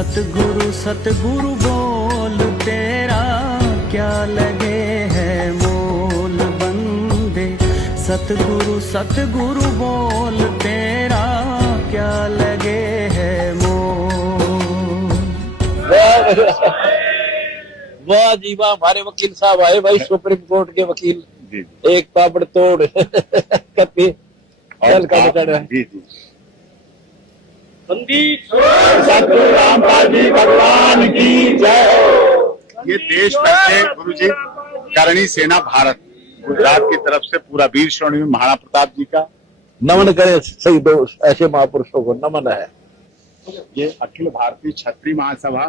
सतगुरु सतगुरु बोल तेरा क्या लगे है मोल बंदे, सतगुरु सतगुरु बोल तेरा क्या लगे है मोल। वाह जी वाह, हमारे वकील साहब आए भाई, सुप्रीम कोर्ट के वकील। जी एक ताबड़ तोड़ कपी चल का बचा जी जी। सतगुरु रामपाल जी भगवान की जय हो। ये देश भर से गुरु जी करणी सेना भारत गुजरात की तरफ से पूरा वीर श्रेणी महाराणा प्रताप जी का नमन करे शहीदों, ऐसे महापुरुषों को नमन है। ये अखिल भारतीय क्षत्रिय महासभा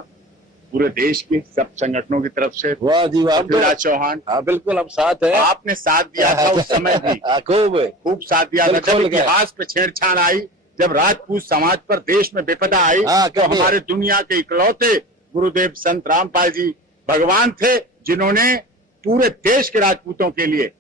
पूरे देश के सब संगठनों की तरफ से। वाह जी वाह, पृथ्वीराज चौहान, हाँ बिल्कुल हम साथ हैं। आपने साथ दिया था उस समय भी, खूब साथ दिया था। जब इतिहास पे छेड़छाड़ आई, जब राजपूत समाज पर देश में विपदा आई, तो हमारे दुनिया के इकलौते गुरुदेव संत रामपाल जी भगवान थे, जिन्होंने पूरे देश के राजपूतों के लिए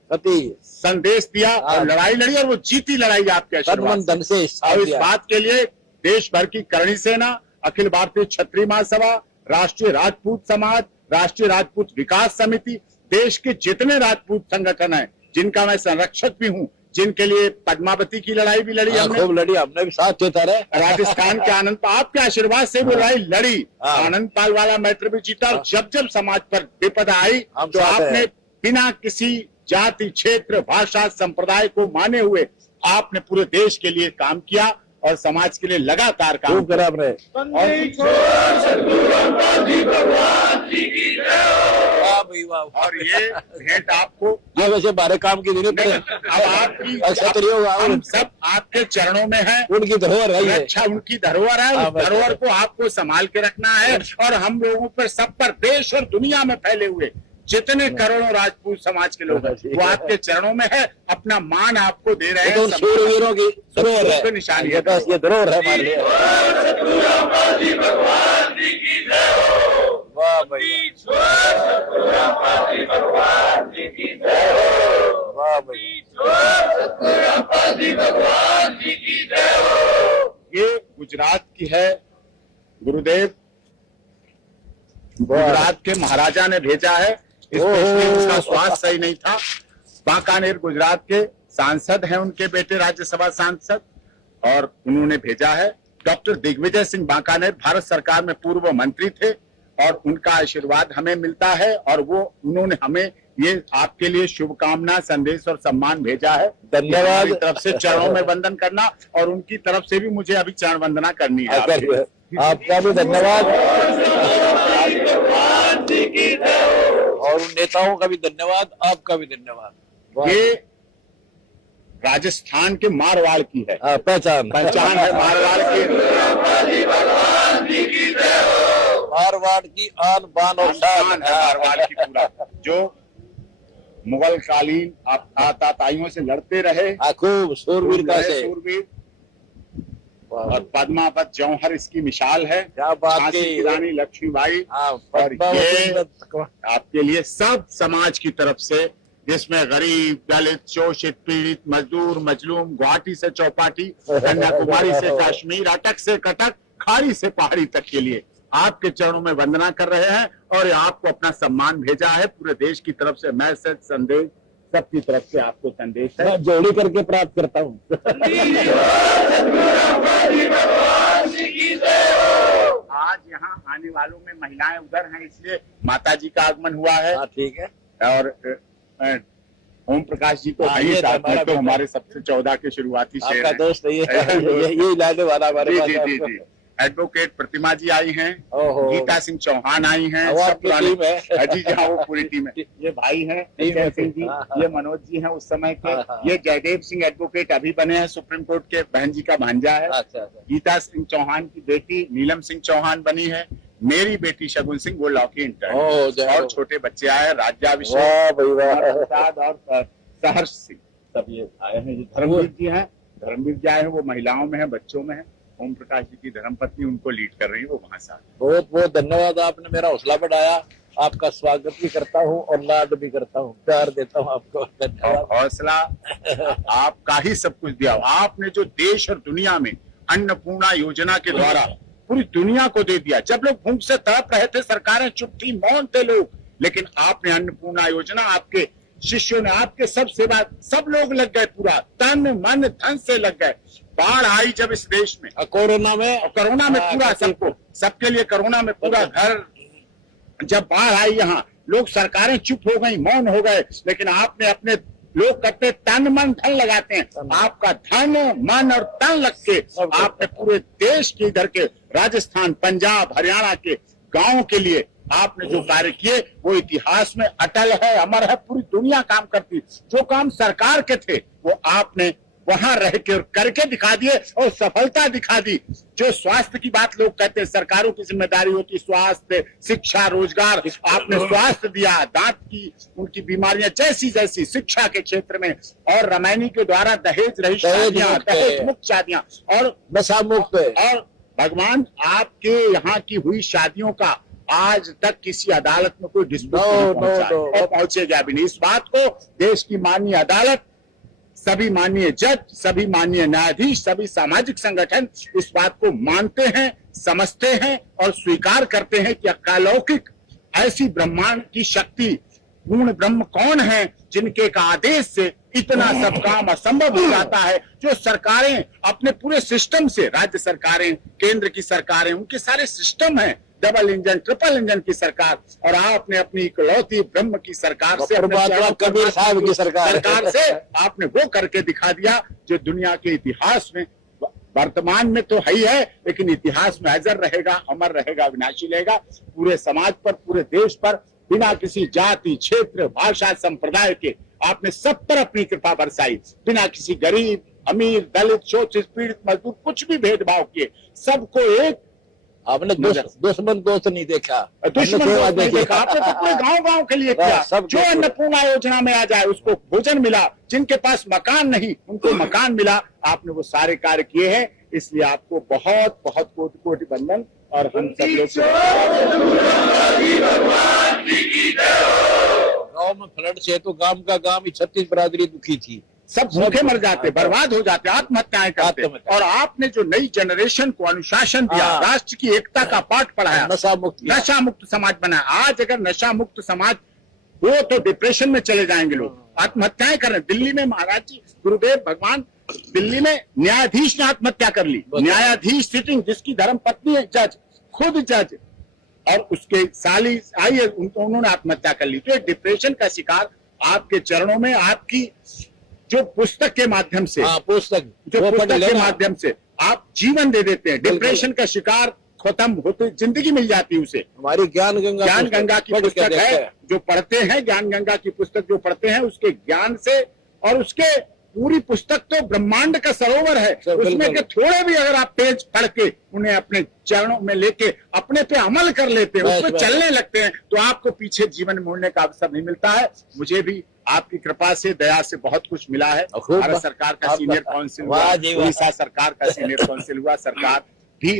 संदेश दिया और लड़ाई लड़ी, और वो जीती लड़ाई आपके आशीर्वाद से। और इस बात के लिए देश भर की करणी सेना, अखिल भारतीय क्षत्रिय महासभा, राष्ट्रीय राजपूत समाज, राष्ट्रीय राजपूत विकास समिति, देश के जितने राजपूत संगठन हैं, जिनका मैं संरक्षक भी हूँ, जिनके लिए पद्मावती की लड़ाई भी लड़ी हमने, खूब लड़ी हमने भी, साथ देता रहे। राजस्थान के आनंद पाल, आपके आशीर्वाद से भी लड़ाई लड़ी, आनंद पाल वाला मैटर भी जीता। और जब जब समाज पर विपदा आई, तो आपने बिना किसी जाति, क्षेत्र, भाषा, संप्रदाय को माने हुए आपने पूरे देश के लिए काम किया और समाज के लिए लगातार काम करा आपने। और ये भेंट आपको, ये वैसे बारे काम की जरूरत है। अब आपकी हम सब आपके चरणों में है। उनकी धरोहर है, अच्छा उनकी धरोहर है, उस धरोहर को आपको संभाल के रखना है। और हम लोगों पर, सब पर, देश और दुनिया में फैले हुए जितने करोड़ों राजपूत समाज के लोग हैं, वो आपके चरणों में है। अपना मान आपको दे रहे हैं। शूरवीरों की धरोहर है, निशानी है, बस ये धरोहर है हमारे लिए। वाह भाई, वाह भाई, ये गुजरात की है। गुरुदेव गुजरात के महाराजा ने भेजा है। इसका स्वास्थ्य सही नहीं था। बांकानेर गुजरात के सांसद हैं, उनके बेटे राज्यसभा सांसद, और उन्होंने भेजा है। डॉक्टर दिग्विजय सिंह बांकानेर भारत सरकार में पूर्व मंत्री थे, और उनका आशीर्वाद हमें मिलता है। और वो उन्होंने हमें ये आपके लिए शुभकामना संदेश और सम्मान भेजा है। धन्यवाद। तरफ से चरणों में वंदन करना, और उनकी तरफ से भी मुझे अभी चरण वंदना करनी है। आपका भी धन्यवाद, और उन नेताओं का भी धन्यवाद, आपका भी धन्यवाद। ये राजस्थान के मारवाड़ की है पहचान है, मारवाड़ की। मारवाड़ की आन बान और शान है मारवाड़ की पूरा, जो मुगल कालीन ताताइयों से लड़ते रहे, खूब शूरवीर का से शूरवीर। और पद्मावत जौहर इसकी मिसाल है। क्या बात की रानी लक्ष्मीबाई। और ये आपके लिए सब समाज की तरफ से, जिसमें गरीब, दलित, शोषित, पीड़ित, मजदूर, मजलूम, गुवाहाटी से चौपाटी, कन्याकुमारी से कश्मीर, अटक से कटक, खाड़ी से पहाड़ी तक के लिए आपके चरणों में वंदना कर रहे हैं। और आपको अपना सम्मान भेजा है पूरे देश की तरफ से। मैसेज, संदेश, सबकी तरफ से आपको संदेश है। मैं जोड़ी करके प्राप्त करता हूँ। आज यहाँ आने वालों में महिलाएं उधर हैं, इसलिए माता जी का आगमन हुआ है। ठीक है। और ओम प्रकाश जी तो तो हमारे सबसे 14 के शुरुआती शेर हैं। दोस्त ये लाने वाला हमारे पास। जी। एडवोकेट प्रतिमा जी आई हैं, गीता सिंह चौहान आई हैं, टीम है। जी हाँ, वो पूरी टीम है। ये भाई हैं जय सिंह जी, ये मनोज जी हैं उस समय के। ये जयदेव सिंह एडवोकेट अभी बने हैं सुप्रीम कोर्ट के, बहन जी का भांजा है। गीता सिंह चौहान की बेटी नीलम सिंह चौहान बनी है। मेरी बेटी शगुन सिंह, वो लॉ की इंटर्न। और छोटे बच्चे आए, राज्याभिषेक प्रसाद और सहर्ष सिंह, सब ये आए हैं। ये धर्मवीर जी हैं, धर्मवीर जी आए हैं, वो महिलाओं में है, बच्चों में है। ओम प्रकाश जी की धर्मपत्नी उनको लीड कर रही है, वो वहां से। बहुत बहुत धन्यवाद, आपने मेरा हौसला बढ़ाया। आपका स्वागत भी करता हूँ और लाड भी करता हूँ, प्यार देता हूँ आपको। धन्यवाद। हौसला आपका ही सब कुछ दिया। आपने जो देश और दुनिया में अन्नपूर्णा योजना के द्वारा पूरी दुनिया को दे दिया। जब लोग भूख से तड़प रहे थे, सरकारें चुप थी, मौन थे लोग, लेकिन आपने अन्नपूर्णा योजना, आपके शिष्यों ने, आपके सब सेवा, सब लोग लग गए, पूरा तन मन धन से लग गए। बाढ़ आई जब इस देश में, कोरोना में पूरा सबको, सबके लिए कोरोना में पूरा घर, जब बाढ़ आई यहाँ, लोग, सरकारें चुप हो गई, मौन हो गए, लेकिन आपने अपने, लोग कहते हैं तन मन धन लगाते हैं, आपका धन मन और तन लग के आपने पूरे देश के, इधर के राजस्थान, पंजाब, हरियाणा के गांवों के लिए आपने जो कार्य किए वो इतिहास में अटल है, अमर है, पूरी दुनिया काम करती। जो काम सरकार के थे वो आपने वहां रह के और करके दिखा दिए और सफलता दिखा दी। जो स्वास्थ्य की बात लोग कहते हैं सरकारों की जिम्मेदारी होती, स्वास्थ्य, शिक्षा, रोजगार, आपने स्वास्थ्य दिया, दांत की उनकी बीमारियां जैसी जैसी, शिक्षा के क्षेत्र में, और रामायणी के द्वारा दहेज रहित शादियां, दहेज मुक्त शादियां और नशा मुक्त, और भगवान आपके यहाँ की हुई शादियों का आज तक किसी अदालत में कोई डिस्प्यूट नहीं पहुंचा और पहुंचेगा भी नहीं। इस बात को देश की माननीय अदालत, सभी माननीय जज, सभी माननीय न्यायाधीश, सभी सामाजिक संगठन इस बात को मानते हैं, समझते हैं और स्वीकार करते हैं कि अलौकिक ऐसी ब्रह्मांड की शक्ति, पूर्ण ब्रह्म कौन है जिनके का आदेश से इतना सब काम असंभव हो जाता है। जो सरकारें अपने पूरे सिस्टम से, राज्य सरकारें, केंद्र की सरकारें, उनके सारे सिस्टम है, डबल इंजन, ट्रिपल इंजन की सरकार, और आपने अपनी इकलौती ब्रह्म की सरकार से, कबीर साहब की सरकार से आपने वो करके दिखा दिया जो दुनिया के इतिहास में, वर्तमान में तो है ही है, लेकिन इतिहास में अजर रहेगा, अमर रहेगा, विनाशी रहेगा। पूरे समाज पर, पूरे देश पर, बिना किसी जाति, क्षेत्र, भाषा, संप्रदाय के आपने सब पर अपनी कृपा बरसाई, बिना किसी गरीब, अमीर, दलित, शोषित, पीड़ित, मजदूर, कुछ भी भेदभाव किए, सबको एक, आपने दुश्मन दोस्त नहीं देखा, दुश्मन दोस्त नहीं देखा, आपने तो पूरे गांव के लिए किया। जो अन्नपूर्णा योजना में आ जाए उसको भोजन मिला, जिनके पास मकान नहीं उनको मकान मिला, आपने वो सारे कार्य किए हैं। इसलिए आपको बहुत बहुत कोटि कोटि वंदन, और हम सब लोग गांव में फ्लड से तो गांव का गांव ही 36 बरादरी दुखी थी, सब भूखे मर जाते, बर्बाद हो जाते, आत्महत्याएं करते। और आपने जो नई जनरेशन को अनुशासन दिया, राष्ट्र की एकता का पाठ पढ़ाया, नशा मुक्त समाज बनाया। आज अगर नशा मुक्त समाज हो तो डिप्रेशन में चले जाएंगे लोग, आत्महत्याएं कर रहे हैं। दिल्ली में महाराज जी, गुरुदेव भगवान, दिल्ली में न्यायाधीश ने आत्महत्या कर ली, न्यायाधीश सिटिंग, जिसकी धर्म पत्नी है जज, खुद जज, और उसके साली आई है, उन्होंने आत्महत्या कर ली। तो एक डिप्रेशन का शिकार आपके चरणों में, आपकी जो पुस्तक के माध्यम से, पुस्तक के माध्यम से आप जीवन दे देते हैं। डिप्रेशन का शिकार खत्म होते, जिंदगी मिल जाती है उसे। हमारी ज्ञान गंगा की पुस्तक है, जो पढ़ते हैं, ज्ञान गंगा की पुस्तक जो पढ़ते हैं, उसके ज्ञान से, और उसके पूरी पुस्तक तो ब्रह्मांड का सरोवर है, उसमें के थोड़े भी अगर आप पेज पढ़ के उन्हें अपने चरणों में लेके अपने पे अमल कर लेते हैं, उसमें चलने लगते हैं, तो आपको पीछे जीवन मोड़ने का अवसर नहीं मिलता है। मुझे भी आपकी कृपा से, दया से बहुत कुछ मिला है। भारत सरकार का सीनियर काउंसिल हुआ, उड़ीसा सरकार का सीनियर काउंसिल हुआ, सरकार भी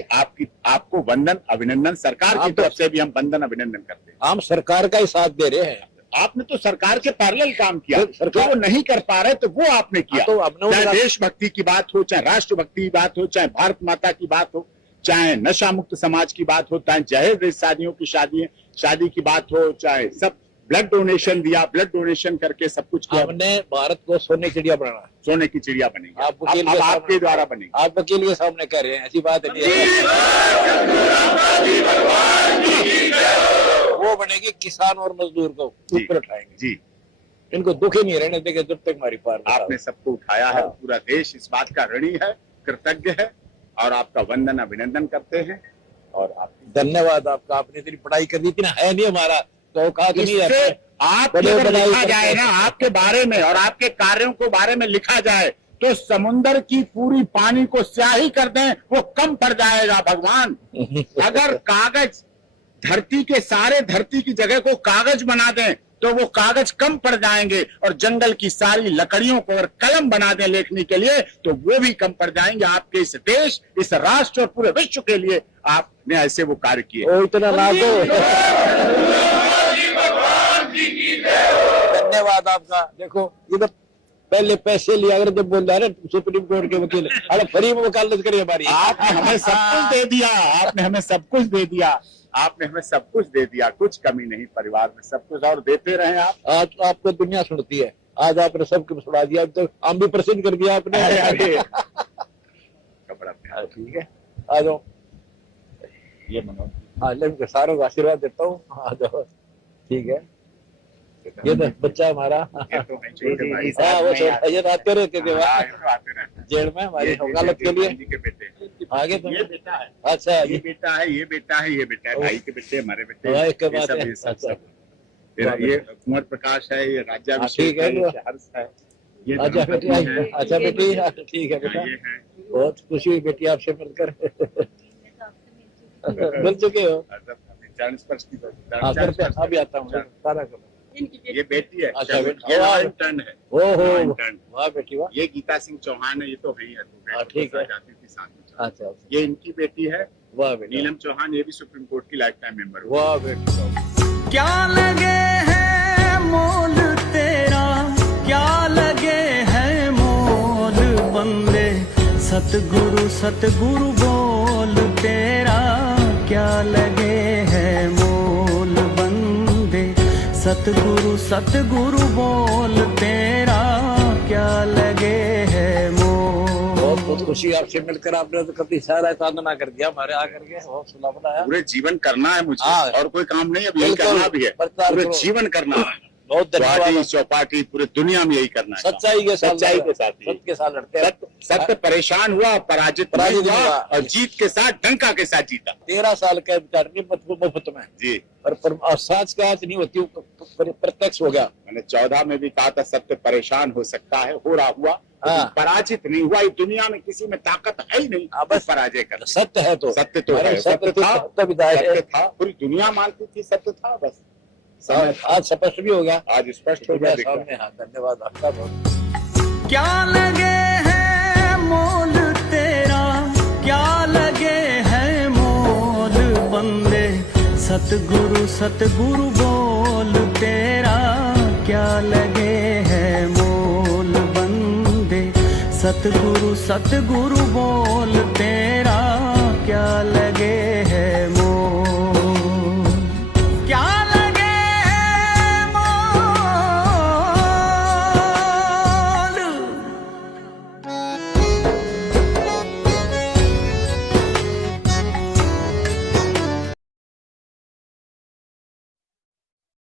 आपको वंदन अभिनंदन, सरकार की तरफ से भी हम वंदन अभिनंदन करते हैं। हम सरकार का ही साथ दे रहे हैं। आपने तो सरकार के पैरेलल काम किया, जो वो नहीं कर पा रहे तो वो आपने किया। चाहे देशभक्ति की बात हो, चाहे राष्ट्रभक्ति की बात हो, चाहे भारत माता की बात हो, चाहे नशा मुक्त समाज की बात हो, चाहे जहेज शादियों की शादी की बात हो, चाहे सब ब्लड डोनेशन दिया, ब्लड डोनेशन करके सब कुछ किया। हमने भारत को सोने की चिड़िया बनाना, सोने की चिड़िया बनेगी, अब आपके द्वारा बनेगी। आप वकील के सामने कह रहे हैं, ऐसी बात है, वो बनेगी किसान और मजदूर को ऊपर उठाएंगे जी। इनको दुखी नहीं रहने देंगे जब तक हमारी पार। आपने सबको उठाया है, पूरा देश इस बात का ऋणी है, कृतज्ञ है, और आपका वंदन अभिनंदन करते हैं। और आपकी धन्यवाद आपका, आपने इतनी पढ़ाई कर दी, इतना है नहीं हमारा तो औकात नहीं है। आपके लिखा जाए ना, आपके बारे में और आपके कार्यों को बारे में लिखा जाए तो समुन्दर की पूरी पानी को स्याही कर दें, वो कम पड़ जाएगा भगवान। अगर कागज धरती के सारे, धरती की जगह को कागज बना दें तो वो कागज कम पड़ जाएंगे, और जंगल की सारी लकड़ियों को अगर कलम बना दें लिखने के लिए तो वो भी कम पड़ जाएंगे। आपके इस देश, इस राष्ट्र और पूरे विश्व के लिए आपने ऐसे वो कार्य किए। इतना ना दो। धन्यवाद आपका। देखो इधर पहले पैसे लिया अगर जब बोल रहा है सुप्रीम कोर्ट के वकील, अरे फ्री में वकालत करिए हमारी। आपने हमें सब कुछ दे दिया, आपने हमें सब कुछ दे दिया, आपने हमें सब कुछ दे दिया, कुछ कमी नहीं, परिवार में सब कुछ और देते रहे आप। आज तो आपको दुनिया सुनती है, आज आपने सबको सुना दिया, अब तो हम भी प्रसिद्ध कर दिया आपने। कपड़ा पहन। ठीक है, आ जाओ। ये मनोज हाँ, मैं सारों को आशीर्वाद देता हूँ, आ जाओ। ठीक है, ये तो बच्चा हमारा, ये तो है छोटे भाई, हाँ वो ये आते रहते थे हाँ, ये तो आते रहते हैं। जेल में हमारी ये वकालत के लिए। जी के बेटे आगे तो ये बेटा है, अच्छा ये बेटा है, ये बेटा है, ये बेटा है, भाई के बेटे, हमारे बेटे, हाँ, एक के ये बाद सब है। ये सब अच्छा। सब। फिर ये कुंवर प्रकाश है, ये राज्याभिषेक ठीक है, है, ये हर्ष है, ये अच्छा बेटी, धर्मपत्नी है, अच्छा बेटी, ठीक है बेटा, ये है। बहुत खुशी हुई बेटी आपसे मिलकर। मिल चुके हो? चरण स्पर्श की हाँ, करते हैं, अभी आता हूँ, सारा करो। ये बेटी है, अच्छा, बेटी। ये वाह। लाइन टर्न है, ओहो, लाइन टर्न। वाह बेटी वाह। ये गीता सिंह चौहान है, ये तो है ही हाँ, ठीक है। जाती थी साथ में। अच्छा अच्छा, ये इनकी बेटी है वाह बेटी, नीलम चौहान, ये भी सुप्रीम कोर्ट की लाइफ टाइम मेंबर हुई। वाह बेटी। क्या लगे है मोल तेरा, क्या लगे है मोल बंदे, सतगुरु सतगुरु बोल तेरा, क्या लगे है मोल बंदे, सतगुरु सतगुरु बोल तेरा, क्या लगे है मोल। बहुत खुशी आपसे मिलकर, आपने तो कभी सारा साधना कर दिया हमारे आकर के, बहुत सुना बनाया। पूरे जीवन करना है मुझे, हाँ। और कोई काम नहीं, अब यही बिल्कुल, करना भी है, प्रचार पूरे करो। जीवन करना है, बहुत चौपाटी धन्यवाद। चौपाटी पूरे दुनिया में यही करना है, सच्चाई के साथ, सच्चाई के साथ ही। सत्य के साथ लड़ते हैं। सत्य परेशान हुआ, पराजित नहीं पराजित हुआ, हुआ। और जीत के साथ डंका के साथ जीता। 13 साल का मुफ्त में, जी, और सांस का नहीं होती, प्रत्यक्ष हो गया। मैंने 14 में भी कहा था सत्य परेशान हो सकता है, हो रहा हुआ, हाँ। लेकिन पराजित नहीं हुआ। इस दुनिया में किसी में ताकत है ही नहीं बस पराजय कर। सत्य है तो, सत्य तो अरे है, सत्य था, तभी तो है। सत्य था, पूरी दुनिया मानती थी सत्य था, बस समय था। आज स्पष्ट भी हो गया, आज स्पष्ट हो गया दिख रहा है। सामने। हाँ, धन्यवाद आपका बहुत। क्या लगे है मोल तेरा, क्या लगे है मोल बंदे, सतगुरु सतगुरु बोल तेरा, क्या लगे है मोल बंदे, सतगुरु सतगुरु बोल तेरा,